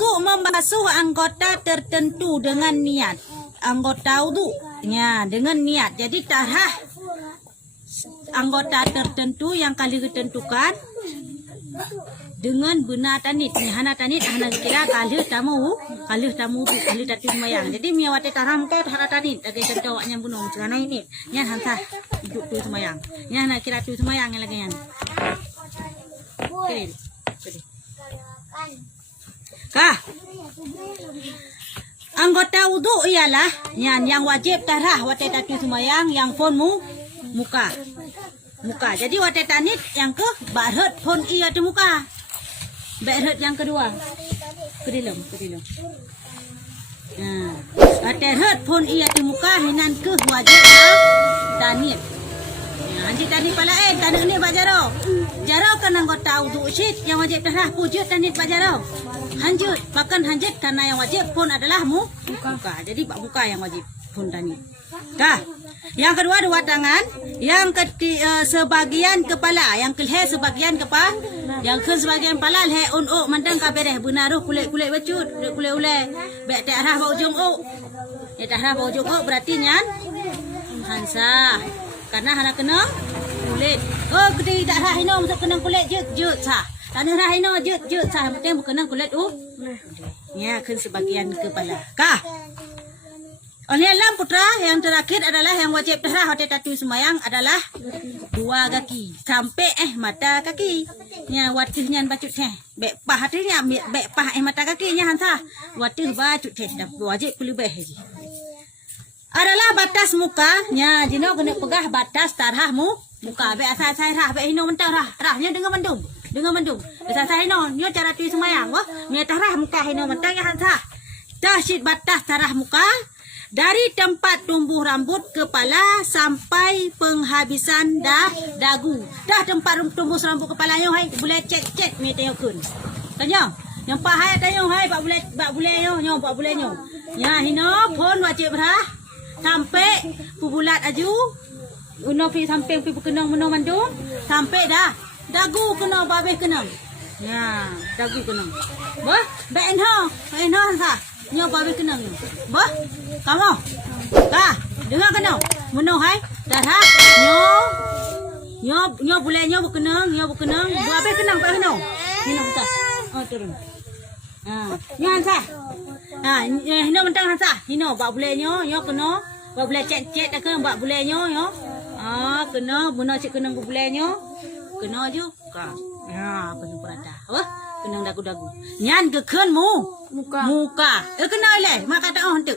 Wudhu membasuh anggota tertentu dengan niat. Anggota wudhu, ya, dengan niat. Jadi tarah anggota tertentu yang kali ditentukan dengan benar tanit. Hana tanit, hana kira kali tamu, kali tatu semayang. Jadi miawate taram kau hana tanit. Lagi contoh yang bunuh sekarang ini. Yang hantar hidup tu semayang. Yang hana kira tu semayang yang lagi yang. Okay. Kah? Anggota wudhu ialah yang wajib tarah wate tatu semayang, yang pun muka. Jadi wate tanit yang ke barhet pun ia tu muka. Barhet yang kedua. Kedilam. Wate het pun ia tu muka hinan ke wajib tanit. Anjing tadi pala tanit ni Pak Jarau. Jarau kan anggota wudhu syid yang wajib tarah pujud tanit Pak Jarau. Hanjut, bahkan hanjut karena yang wajib pun adalah muka. Jadi Pak muka yang wajib pun tanit. Kah? Yang kedua dua tangan, yang ketiga sebagian kepala, yang kelih sebagian kepala, yang ke sebagian kepala leh unuk mandang kabereh benaruh kulit bacut, kulit ulai. Bek tak arah bau ujung ok. Ya tak arah bau ujung ok berarti nyan hansa. Karena hana kena kulit. Oh, gede tak arah hino masuk kena kulit jut sah. Tak ada arah hino jut sah, penting kena kulit ya ke sebagian kepala. Kah? Oleh alam putra, yang terakhir adalah yang wajib tarah wate tatu semayang adalah dua kaki sampai mata kaki. Nya watihnya bacut teh. Bek pah hatinya bek pah mata kakinya hansa. Watih bacut teh dah wajib pelibeh haji. Adalah batas muka, nya jino kena pegah batas tarah muka. Bek asal saya rah bek hino mentah rahnya dengan mendung. Asal saya hino nyo cara tu semayang wah. Nya tarah muka hino mentah ya hansa. Tahsid batas tarah muka dari tempat tumbuh rambut kepala sampai penghabisan dagu. Dah tempat tumbuh rambut kepala nyo hai boleh cek me tengok kun. Tanya, yang pahai tanya hai pak boleh nyo pak boleh nyo. Ya hino pun wajib rah sampai pubulat aju. Uno pi sampai pi kenang meno mandung sampai dah dagu kena babeh kenang. Ya, dagu kenang. Bah, ben ha ha. Nyo babeh kenang nyo. Bah, kamu, kah, dengar kena, meno hai, dah nyo boleh nyo berkenang, babeh kenang, hino mentah, oh turun, nyo hansa, hino mentang hansa, hino, bak boleh nyo kena, bak boleh cek dah kan, bak boleh nyo, kena, meno cek kenang bak boleh nyo, kena juga, kena perata, apa? Kenang dagu-dagu, nyan keken muka, kena leh, mak kata hantu.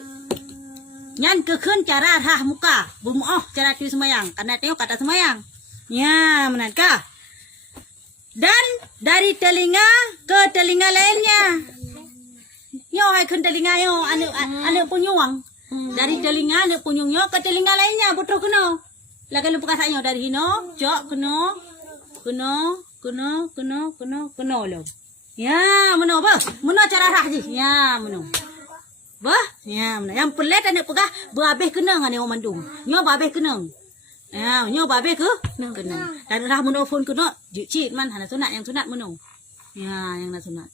Nyan keken cara rah muka, bumuoh cara tu semayang, karena tengok kata semayang. Ya, menangkah. Dan dari telinga ke telinga lainnya. Yo hai ken telinga yo anu punyuang. Dari telinga anu punyungnya ke telinga lainnya betul kena. Lagi lupa kasanya dari hino, jok kena lo. Ya, meno bah, meno cara rah je. Ya, meno. Bah, ya, yang pelet anak pegah babeh kenang ane orang mandung. Nyo babeh kenang. Ya, nyo babeh ke? Kenang. Dan rah meno phone kena jicit man hana sunat yang sunat meno. Ya, yang nak sunat.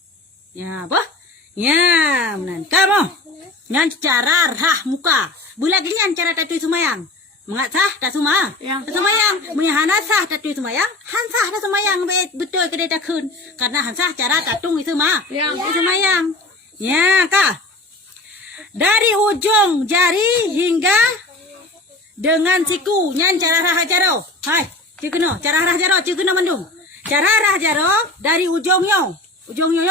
Ya, bah. Ya, menan. Kamu. Nyan cara rah muka. Bula gini nyan cara tatu semayang. Mengat sah tak semua. Tak semayang. Punya hana sah tatu semayang. Han sah tak semayang betul ke dia takun. Karena han sah cara tatung itu mah. Semayang. Ya, kah? Dari ujung jari hingga dengan siku nyan cara rah jaro. Hai, cikeno cara rah jaro, cikeno mendung. Cara rah jaro dari ujung nyo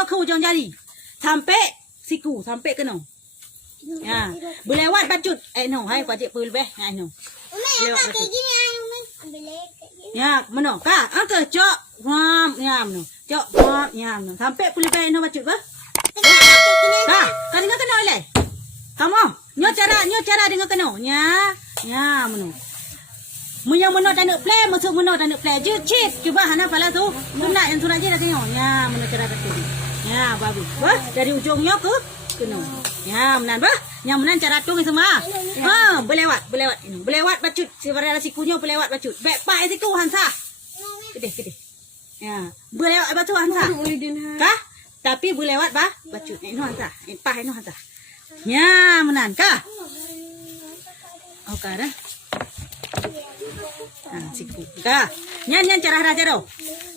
ke ujung jari sampai siku, sampai keno. Ya, berlewat bacut. No, hai wajib pelbeh. No. Lewat bacut. Ya, meno. Ka, angke cok. Ya, meno. Cok, ya, meno. Sampai pelbeh no bacut bah. Ka, kan dengar kena oleh. Kamu, nyo cara dengan kena. Ya, meno. Yang meno tak nak play, masuk meno tak nak play. Cip, cuba hana pala tu. Sunat yang sunat je dah tengok. Ya, meno cara kata. Ya, bagus. Bah, dari ujungnya ke kena. Ya, menan bah. Yang menan cara tung semua. Berlewat bacut. Sebenarnya sikunya berlewat bacut. Baik pak siku hansa. Kedih. Ya, berlewat bacut hansa. Kah? Tapi boleh lewat bah, bacut ini hantar, pah ini hantar. Ya, menan kah? Oke dah. Siku kah? Nyan cara raja ro.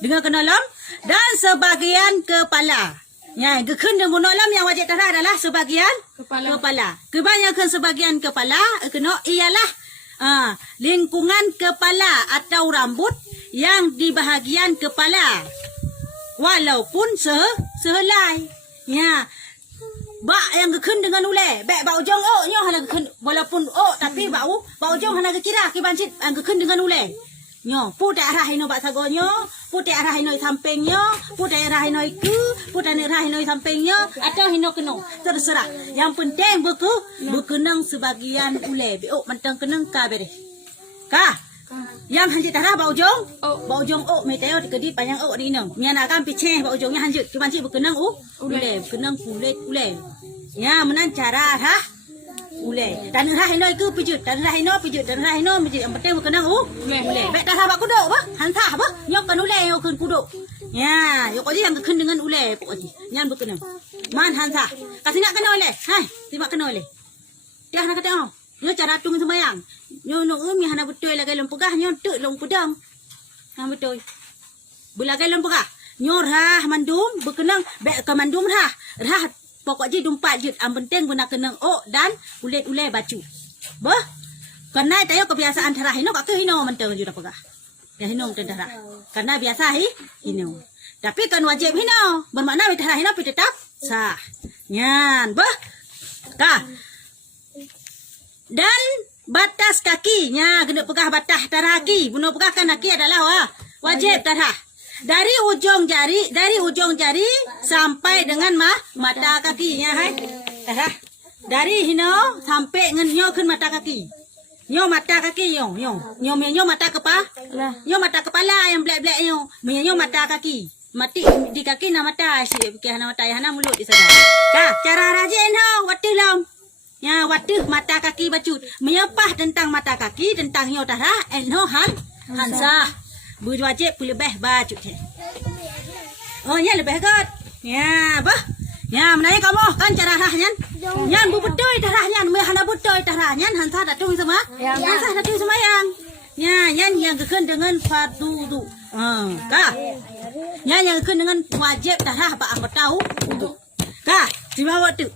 Dengan kenalam dan sebagian kepala. Ya, gekun dengan kenalam yang wajib tarah adalah sebagian kepala. Kebanyakan sebagian kepala kena ialah lingkungan kepala atau rambut yang di bahagian kepala. Walaupun sehelai. Ya. Bak yang gekun dengan ule. Bak ujung nyo hana gekun walaupun tapi bau ujung hana gekira ki bancit gekun dengan ule. Nyo, putai arah ino bak sagonyo, putai arah ino sampingnya, putai arah ino iku, putai arah ino sampingnya atau hino keno. Terserah. Yang penting buku nang sebagian ule. Beok mentang kenang ka bere. Ka? Yang hanjit tarah bau ujung meteo dikedi panjang di nang. Mian akan piceh bau ujungnya hanjit. Kebanci berkenang ule, kenang kulit ule. Ya, menan cara arah ule. Dan arah ino iku pijut, dan arah ino pijut. Yang penting berkenang ule. Baik tarah bak kuduk bah, hantah bah. Nyok kan ule yo kun kuduk. Ya, yok aja yang keken dengan ule pokoknya. Nyan berkenang. Man hantah. Kasih nak kena ule. Hai, tiba kena ule. Dia nak kata nyo cara tung sembayang. Nyo umi hana betul lagai lempegah nyo tek long pedang. Ha betul. Bulagai lempegah. Nyo rah mandum berkenang bek ke mandum rah. Rah pokok je dumpat je am penting guna kenang dan ulet-ulet bacu. Bah. Karena tayo kebiasaan tarah hino kak ke hino menteng je pegah. Ya hino tarah. Karena biasa hino. Tapi kan wajib hino. Bermakna tarah hino pi tetap sah. Nyan, bah. Ka. Dan batas kakinya kena pegah batas tarah kaki. Bunuh pegahkan kaki adalah wajib tarah. Dari ujung jari sampai dengan mata kakinya hai. Tarah. Dari hino sampai nyo ke mata kaki. Nyo mata kaki nyo mata kepala. Nyo mata kepala yang black nyo. Nyo mata kaki. Mati di kaki na mata si hana mata hana mulut di sana. Ka cara rajin waktu lam. Ya, waktu mata kaki bacut. Menyepah tentang mata kaki, tentang nyo tarah, hansah. Berwajib lebih bacut. Oh, ya lebih kot. Ya, bah. Ya, menanya kamu kan cara rahnya. Nyan bu betul tarahnya, hana betul tarahnya, hansah datung semua. Hansah datung semayang. Ya, yang gekun dengan fardu. Kah? Yang gekun dengan wajib tarah, apa tahu? Kah? Cuma waktu.